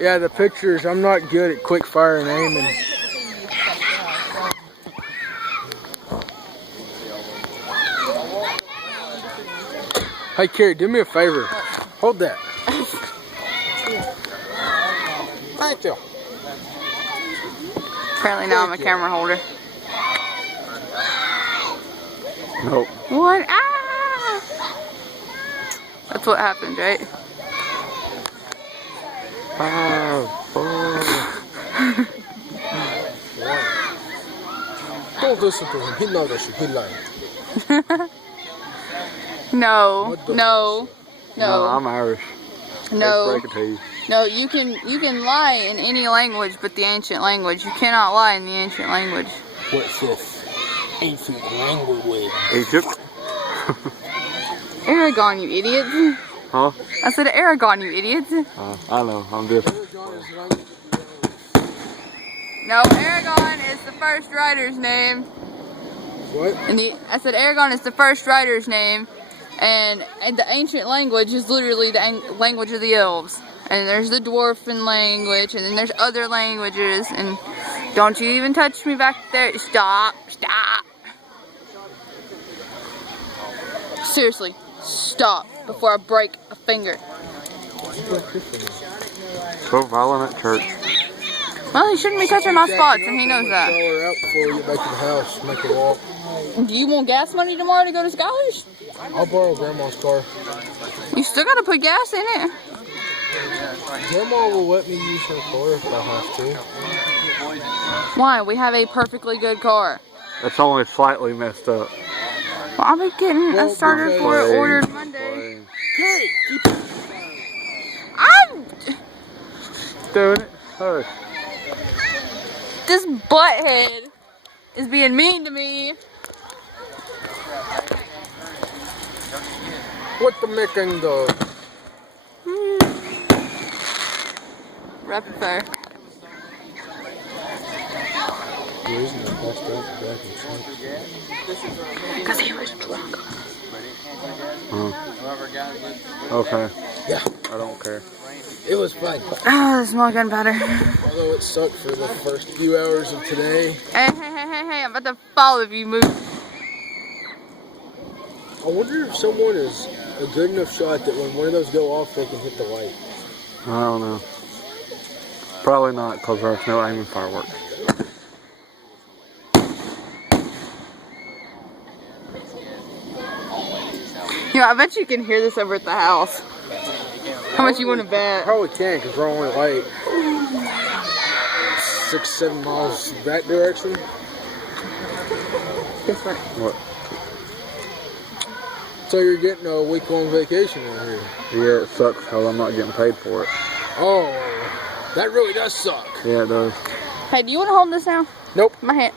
Yeah, the pictures. I'm not good at quick fire and aiming. Hey, Carrie, do me a favor. Hold that. Thank you. Apparently now I'm a camera holder. Nope. What? Ah! That's what happened, right? Don't listen to him. He knows that you're lying. No, no, No, no, I'm Irish. no. Break it to you. No, you can lie in any language but the ancient language. You cannot lie in the ancient language. What's this? Ancient language. Egypt? Aragon, you idiots. Huh? I said Aragon, you idiots. I know, I'm different. No, Aragon is the first writer's name. What? I said Aragon is the first writer's name, and the ancient language is literally the language of the elves. And there's the dwarven language, and then there's other languages, and don't you even touch me back there. Stop, stop. Seriously, stop before I break a finger. So violent at church. Well, he shouldn't be touching my spots, and he knows that. Out before you get back to the house, make a walk. Do you want gas money tomorrow to go to Skyler's? I'll borrow Grandma's car. You still gotta put gas in it. Grandma will let me use her car if I have to. Why? We have a perfectly good car. It's only slightly messed up. Well, I'll be getting a starter for it ordered Monday. Hey, I'm... Doing it. Hush. This butthead is being mean to me. what the making the? Rapid fire. Because he was drunk. Okay. Yeah. I don't care. It was fun. Oh, this smell gunpowder. Although it sucked for the first few hours of today. Hey, I'm about to fall if you move. I wonder if someone is a good enough shot that when one of those go off, they can hit the light. I don't know. Probably not, because there's no aiming fireworks. You know, I bet you can hear this over at the house. How much you want to bet? Probably can, because we're only like 6-7 miles that direction. Guess what? What? So you're getting a week-long vacation out here. Yeah, it sucks because I'm not getting paid for it. Oh, that really does suck. Yeah, it does. Hey, do you want to hold this now? Nope. My hand.